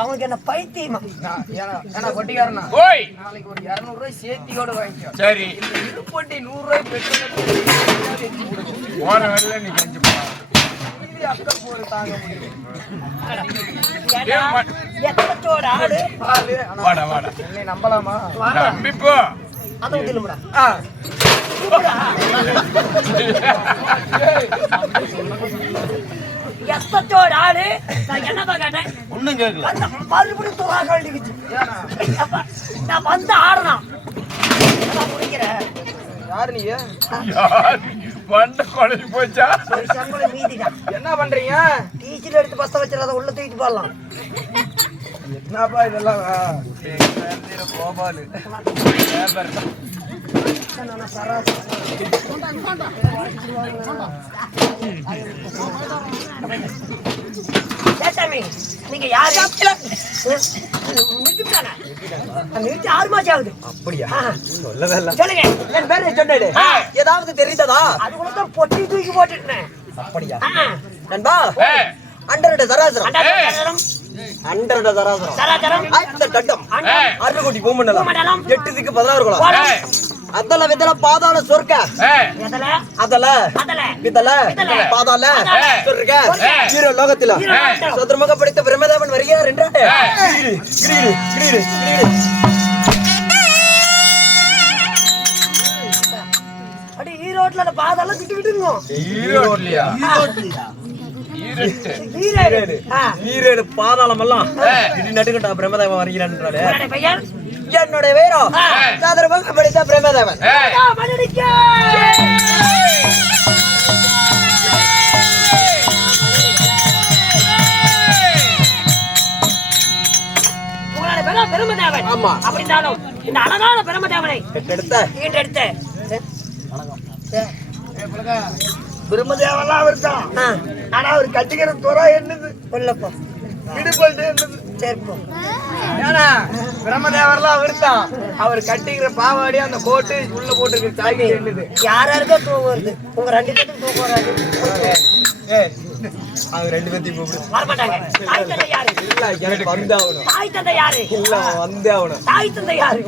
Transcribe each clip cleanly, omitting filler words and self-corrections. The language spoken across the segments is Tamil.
அவனுக்கு என்ன பைத்தியமா கொட்டிக்காரனா நாளைக்கு ஒரு 200 ரூபாய் சேர்த்தியோட வாங்கிக்கோ. சரி போட்டி 100 ரூபாய் பெட்ரோல் போன வரல நீ கஞ்சி அக்கா போற தாங்க முடியும். எத்தோட ஆடு வாடா வாடா என்னை நம்பலாமா? நம்பிப்போ அத ஊத்திடும்டா. எத்தோட ஆடு நான் என்னப்பா கேட்டேன்? ஒண்ணும் கேட்கல. மறுபடியும் துவா கழிக்குச்சு. நான் வந்து ஆடுறான் முடிக்கிறேன். யாரு நீ? வண்ட குழம்பு போச்சா? என்ன பண்றீங்க? டீச்சர் எடுத்து பஸ்த வச்சிடாத உள்ள தூக்கிட்டு போடலாம். என்னப்பா இதெல்லாம்? கோபாலு நீங்க யாரு? நிறுத்தி 6 மாசம் ஆகுது. அப்படியா? சொல்லவே இல்ல. சொல்லுங்க. என் பேரு சொன்னேடு. ஏதாவது தெரிந்ததா? அது கூட தான் பொட்டி தூக்கி போட்டுட்டேன். அப்படியா? நண்பா அண்டரட சராசரம் அண்டரட சராசரம் ஆயிரத்த கட்டம் 6 கோடி பூமண்டலம் 8 திக்கு 16 குலம் அதல விதல பாதாள சொர்க்க அதல விதல பாதாள சொர்க்க வீர லோகத்தில சதுர்முக படித்த பிரம்மதேவன் வருகிறார் என்றாட்டே. அடி ஈரோட்ல பாதாள திட்டு விடுங்க. ஈரோட்லயா? ஈரேடு பாதாளம் எல்லாம் இடி நடுங்கட்டா பிரம்மதேவன் வருகிறான். என்னுடைய வீரம் சதுர்முக படித்த பிரம்மதேவன். பிரம்மதேவன் ஆமா அப்படின்னாலும் இந்த அழகான பிரம்மதேவனை எடுத்த பிரம்மதேவெல்லாம் அவர் தான். ஆனா அவர் கட்டிக்கிற துறை என்னது சொல்லப்பா இடுபல்ட்டு என்னது சேர்ப்போம். ஏன்னா பிரம்மதேவர்லாம் அவர் தான். அவர் கட்டிக்கிற பாவாடி அந்த கோட்டு உள்ள போட்டுருக்க சாகி என்னது யாராருக்கோ தூக்கம் வருது. உங்க 2 பேருக்கு தூக்கம் வராது. அவங்க 2 பேர்த்தையும் கூப்பிடு வரமாட்டாங்க. தாய் தந்தை யாரு? இல்ல எனக்கு வந்தே ஆகணும். தாய் தந்தை யாரு? இல்ல வந்தே ஆகணும். தாய் தந்தை யாரு?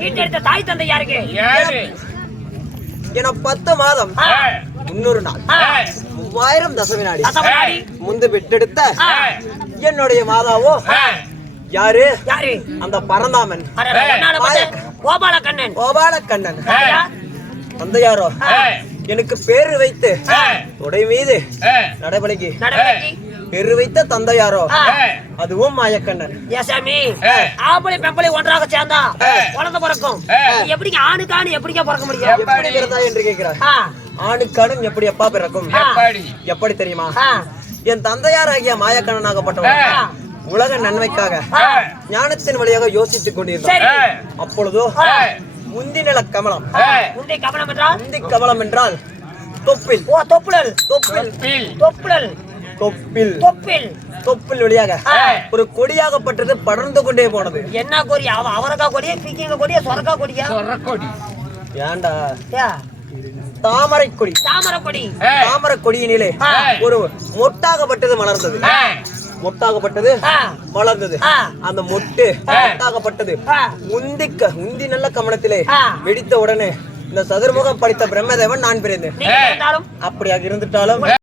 வீட்டெடுத்த தாய் தந்தை யாருக்கு? என 10 மாதம் 300 நாள் 3000 தசமி நாடி முந்து விட்டெடுத்த என்னுடைய மாதாவோ யாரு? அந்த பரந்தாமன் கோபாலக்கண்ணன். கோபாலக்கண்ணன் தந்தையாரோ எனக்கு பேரு வைத்து தொடை மீது நடவடிக்கை பேரு வைத்த தந்தையாரோ அதுவும் மாயக்கண்ணன். ஆம்பளை பெம்பளை ஒன்றாக சேர்ந்தா குழந்தை பிறக்கும். எப்படி ஆணுக்கு ஆணு எப்படிக்கா பிறக்க முடியும்? எப்படி பிறந்தா என்று கேட்கிறார். ஆணுக்கானும் எப்படி எப்பா பிறக்கும்? எப்படி தெரியுமா? என் தந்தையாராகிய மாயக்கண்ணனாகப்பட்டவர் உலக நன்மைக்காக ஞானத்தின் வழியாக யோசித்துக் கொண்டிருந்தார். அப்பொழுதோ முந்திநில கமலம். முந்தி கமலம் என்றால்? முந்தி கமலம் என்றால் தொப்பில். தொப்புளல். தொப்புளல். தொப்பில் வழியாக ஒரு கொடியாகப்பட்டது படர்ந்து கொண்டே போனது. என்ன கொடி? அவரக்கா கொடியா, பீக்கிங்க கொடியா, சொரக்கா கொடியா? ஏண்டா தாமரை கொடி. தாமரை கொடியினிலே ஒரு மொட்டாகப்பட்டது மலர்ந்தது. மொட்டாகப்பட்டது வளர்ந்தது. அந்த மொட்டு மொட்டாகப்பட்டது உந்தி நல்ல கமலத்திலே வெடித்த உடனே இந்த சதுர்முகம் படித்த பிரம்மதேவன் நான் பிறந்தேன். அப்படியாக இருந்துட்டாலும்